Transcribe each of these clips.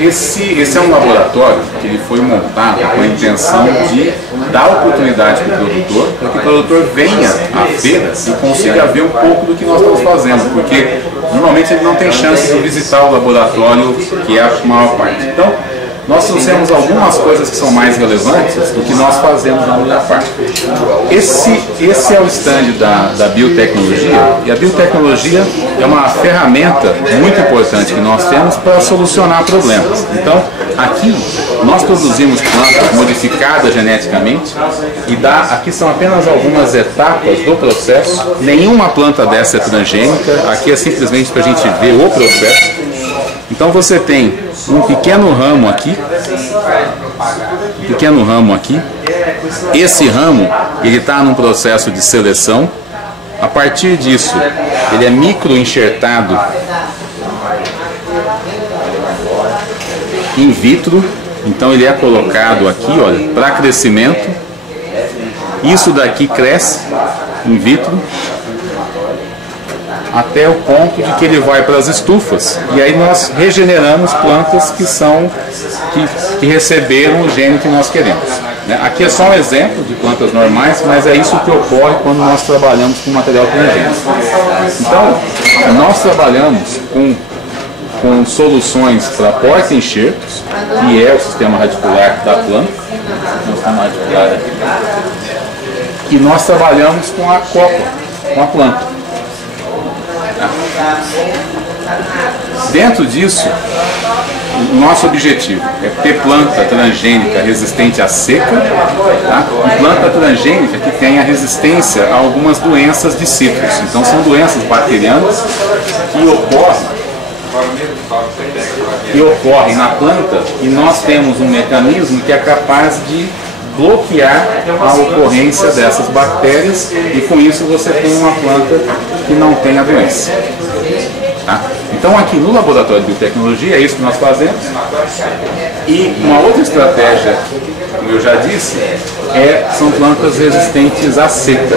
Esse é um laboratório que ele foi montado com a intenção de dar oportunidade para o produtor, para que o produtor venha à feira e consiga ver um pouco do que nós estamos fazendo, porque normalmente ele não tem chance de visitar o laboratório, que é a maior parte. Então, nós trouxemos algumas coisas que são mais relevantes do que nós fazemos na outra parte. Esse é o stand da biotecnologia, e a biotecnologia é uma ferramenta muito importante que nós temos para solucionar problemas. Então, aqui nós produzimos plantas modificadas geneticamente e aqui são apenas algumas etapas do processo. Nenhuma planta dessa é transgênica, aqui é simplesmente para a gente ver o processo. Então você tem um pequeno ramo aqui, esse ramo ele está num processo de seleção. A partir disso ele é micro enxertado in vitro, então ele é colocado aqui, olha, para crescimento. Isso daqui cresce in vitro até o ponto de que ele vai para as estufas, e aí nós regeneramos plantas que receberam o gene que nós queremos. Aqui é só um exemplo de plantas normais, mas é isso que ocorre quando nós trabalhamos com material transgênico. Então, nós trabalhamos com soluções para porta-enxertos, que é o sistema radicular da planta, e nós trabalhamos com a copa, com a planta. Dentro disso, o nosso objetivo é ter planta transgênica resistente à seca, tá? E planta transgênica que tenha resistência a algumas doenças de citros. Então são doenças bacterianas que ocorrem na planta, e nós temos um mecanismo que é capaz de bloquear a ocorrência dessas bactérias, e com isso você tem uma planta que não tem a doença. Tá? Então aqui no laboratório de biotecnologia é isso que nós fazemos. E uma outra estratégia, como eu já disse, são plantas resistentes à seca.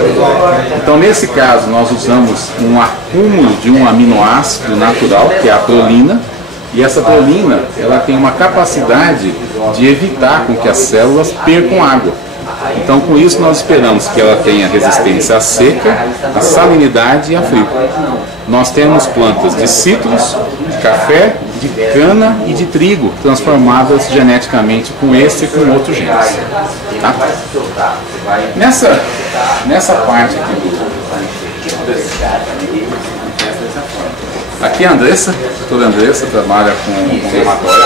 Então nesse caso nós usamos um acúmulo de um aminoácido natural, que é a prolina. E essa prolina, ela tem uma capacidade de evitar com que as células percam água. Então, com isso, nós esperamos que ela tenha resistência à seca, à salinidade e a frio. Nós temos plantas de citros, de café, de cana e de trigo transformadas geneticamente com esse e com outros genes. Tá? Nessa parte aqui aqui é a Andressa, a doutora Andressa, trabalha com nematóide.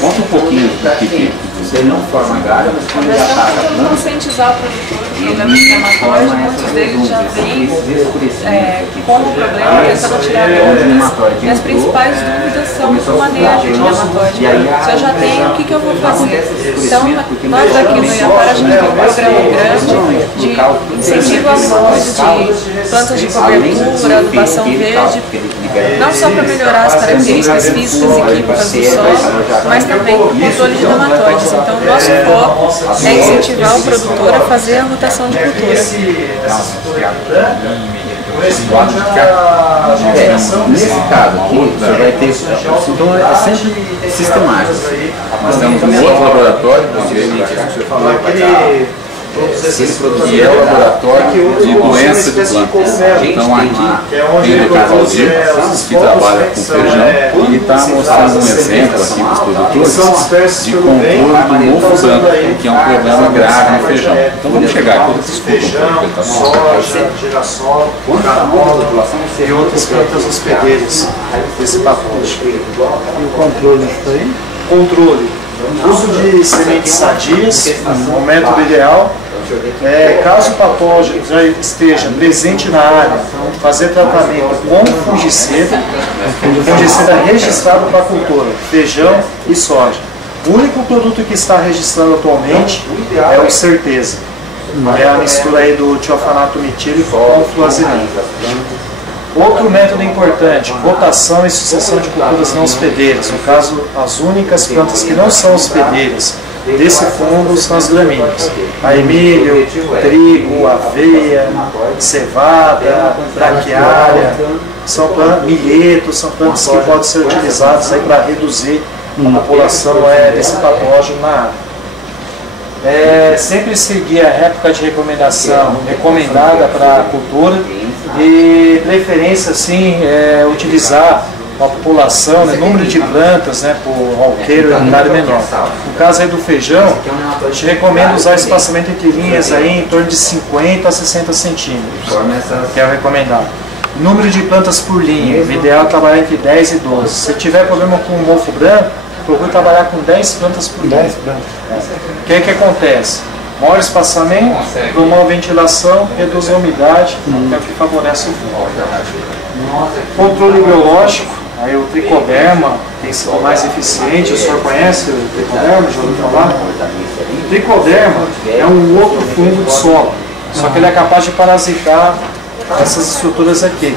Conta um pouquinho do que você não forma galho, mas quando já está tentando conscientizar o produtor do problema de nematóide. Muitos deles já vêm com o problema, tentando tirar dúvidas. E as principais dúvidas são o manejo de nematóide. Se eu já tenho, o que eu vou fazer? Então, nós aqui no Iapar, a gente tem um programa grande de incentivo ao manejo de plantas de cobertura, adubação verde, não só para melhorar as características físicas e químicas do solo, mas também o controle de nematóides. Então, o nosso foco é incentivar o produtor a fazer a rotação de cultura. Nesse caso aqui, você vai ter. Então, é sempre sistemático. Nós temos um outro laboratório, que você falou, que é o laboratório de doença de plantas. Então aqui tem o Dr. Valdir, que trabalha com feijão, e ele está mostrando um exemplo aqui para os produtores de controle do mofo branco, que é um problema grave no feijão. Então vamos chegar aqui, desculpa, soja, girassol, canola e outras plantas hospedeiras desse pacote. E o controle disso aí? Controle. Uso de sementes sadias, o método ideal. Caso o patógeno já esteja presente na área, fazer tratamento com fungicida registrado para a cultura, feijão e soja. O único produto que está registrado atualmente é o Certeza. É a mistura aí do tiofanato metílico com fluazilina. Outro método importante, rotação e sucessão de culturas não hospedeiras. No caso, as únicas plantas que não são hospedeiras desse fungo são as gramíneas. A milho, trigo, aveia, cevada, braquiária, são plantas, milhetos, são plantas que podem ser utilizadas para reduzir a população desse patógeno na área. Sempre seguir a época de recomendação recomendada para a cultura e preferência assim, utilizar a população, número de plantas por alqueiro e unitário menor. No caso aí do feijão, a gente recomenda usar espaçamento entre linhas aí em torno de 50 a 60 centímetros, que é o recomendado. Número de plantas por linha, o ideal é trabalhar entre 10 e 12. Se tiver problema com o mofo branco, procure trabalhar com 10 plantas por linha. O que acontece? Maior espaçamento, promove ventilação, reduz a umidade, que é o que favorece o fungo. Controle biológico, aí o tricoderma tem sido mais eficiente. O senhor conhece o tricoderma? Já ouviu falar? O tricoderma é um outro fungo de solo, só que ele é capaz de parasitar essas estruturas aqui.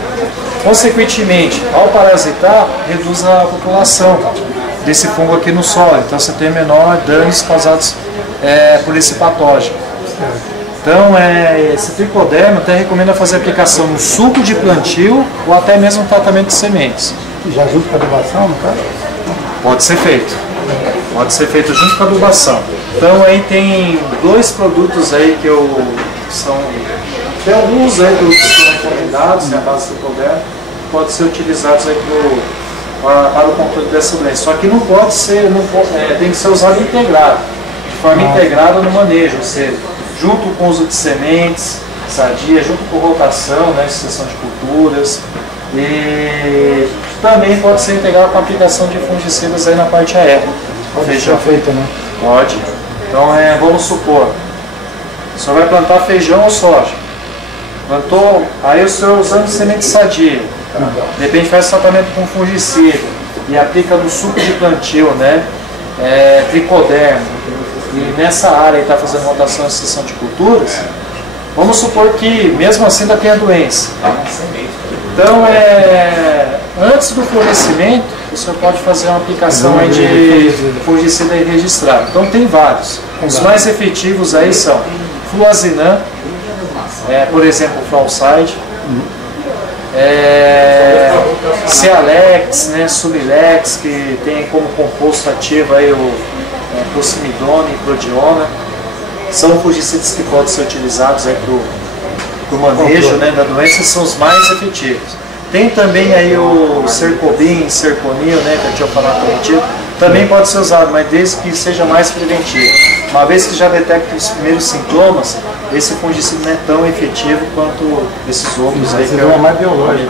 Consequentemente, ao parasitar, reduz a população desse fungo aqui no solo, então você tem menor danos causados por esse patógeno. Então, esse tricoderma até recomenda fazer aplicação no suco de plantio ou até mesmo no tratamento de sementes. Já junto com a adubação, no caso? Pode ser feito. Pode ser feito junto com a adubação. Então, aí tem dois produtos aí tem alguns aí que são recomendados, a base do tricoderma, que podem ser utilizados aí para o controle dessa doença. Só que não pode ser, tem que ser usado integrado, de forma integrada no manejo, ou seja, junto com o uso de sementes, sadia, junto com rotação, sucessão de culturas, e também pode ser integrado com a aplicação de fungicidas aí na parte aérea. Pode ser feito, né? Pode. Então, vamos supor, o senhor vai plantar feijão ou soja. Plantou, aí o senhor usando semente sadia, de repente faz tratamento com fungicida e aplica no suco de plantio, tricoderma, e nessa área está fazendo rotação e sucessão de culturas, vamos supor que mesmo assim ainda tem a doença. Então, antes do florescimento, o senhor pode fazer uma aplicação aí de fungicida registrado. Então tem vários. Os mais efetivos aí são fluazinam, por exemplo, o Flauside, Cealex, Sumilex, que tem como composto ativo aí o Prosimidona e Prodiona. São fungicidas que podem ser utilizados para o manejo da doença, são os mais efetivos. Tem também aí o Cercobin, Cerconil, que eu tinha falado preventivo, também pode ser usado, mas desde que seja mais preventivo. Uma vez que já detecta os primeiros sintomas, esse fungicida não é tão efetivo quanto esses outros aí que é mais biológico,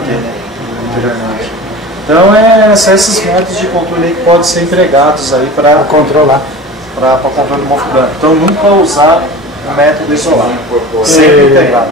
Então, são esses métodos de controle que podem ser empregados aí para controlar. Para controle do mofo branco. Então, nunca usar um método isolado, sempre integrado.